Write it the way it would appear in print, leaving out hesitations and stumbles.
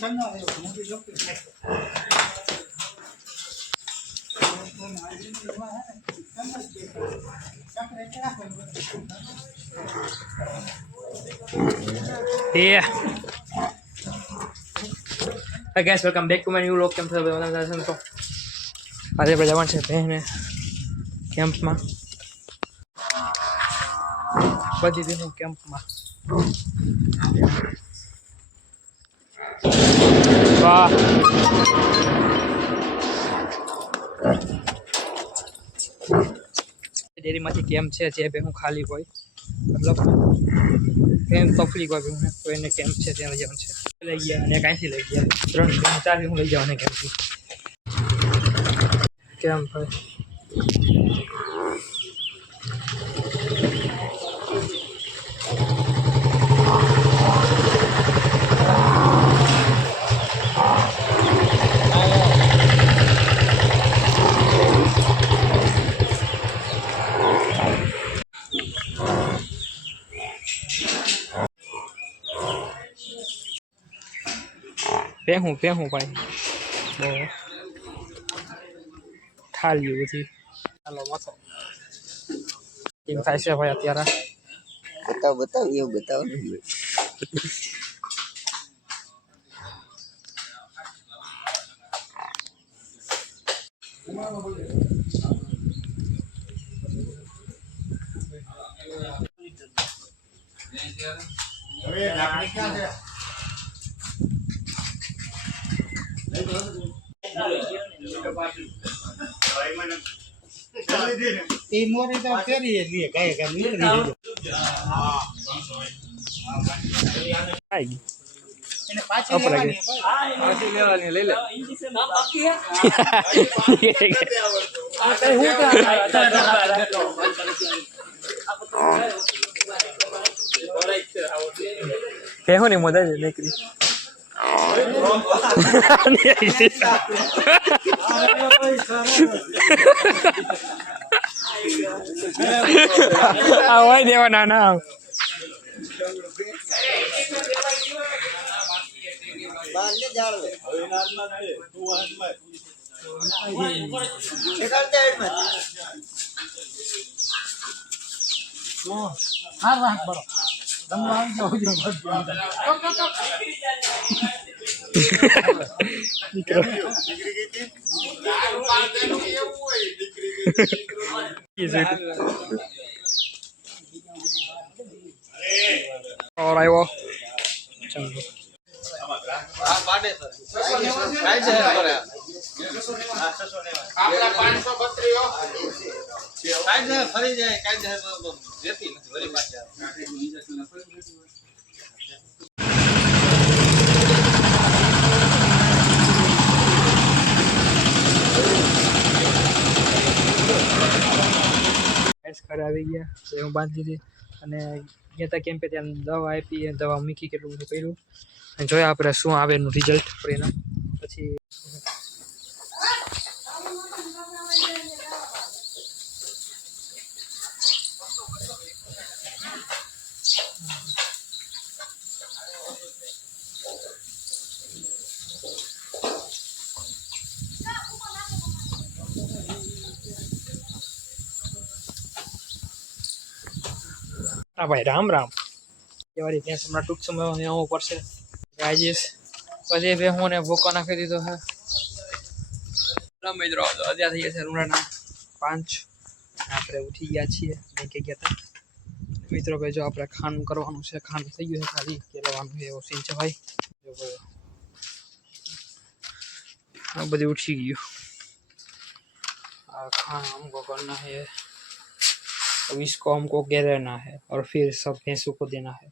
Yeah. Hi guys, welcome back to my new vlog. કેમ છો બધા તો આજે આપણે જવાનું છે બહેને કેમ્પમાં બધી દિનો કેમ્પમાં વાહ ડેરીમાંથી કેમ્પ છે જે બહેનું ખાલી હોય મતલબ કેમ તકલીફ હોય બહેને તો એને કેમ્પ છે ત્યાં લઈ જવાનું છે લઈ ગયા અને કાંઈથી લઈ ગયા 3-4 હું લઈ જવાને કેમ્પથી કેમ ભાઈ પહેવું ભાઈ બહુ ઠાલ્યું બધી ચાલો મથો કેમ થાય છે ભાઈ અત્યારે બતાવ એવું બતાવ નહીં મોરી તો ફેરી લે કાય કાય એને પાછી લેવાની લઈ લે બાકી હે આ કઈ હું કેહો ની મદદ નીકળી હોય દેવાના ના બારને જાળવે હવે નાનમાં છે તું વાહનમાં નીકળતે એડમાં તો હાર રાખ બરો રમવા આવી જાવ જો દીકરો દીકરી ગઈ દારૂ પાતે નું એવું હોય દીકરી ગઈ और આવ્યો ચંગો આ પાડે સર કાઈ છે કરે આપલા 532 હો કાઈ છે ફરી જાય કાઈ છે જેતી નથી વરી પાછે ઘરે આવી ગયા હું બાંધી દીધી અને ગયા કેમ્પે ત્યાં દવા આપી દવા મૂકી કેટલું બધું કર્યું અને જોયા આપણે શું આવે એનું રિઝલ્ટ પરિણામ પછી ભાઈ રામ રામ એવારી ત્યાં હમણાં ટૂંક સમયમાં આવવું પડશે રાજેશ પછી બે હું ભૂકો નાખી દીધો હે મિત્રો અત્યારે થઈ ગયા છે રૂડાના 5 આપણે ઉઠી ગયા છીએ બેંકે ગયા હતા મિત્રો ભાઈ જો આપણે ખાનું કરવાનું છે ખાનું થઈ ગયું છે ખાલી કેળવાનું છે એવો સીન છે ભાઈ આ બધી ઉઠી ગયું खाना हमको करना है अब इसको हमको घेरना है और फिर सब भैंसों को देना है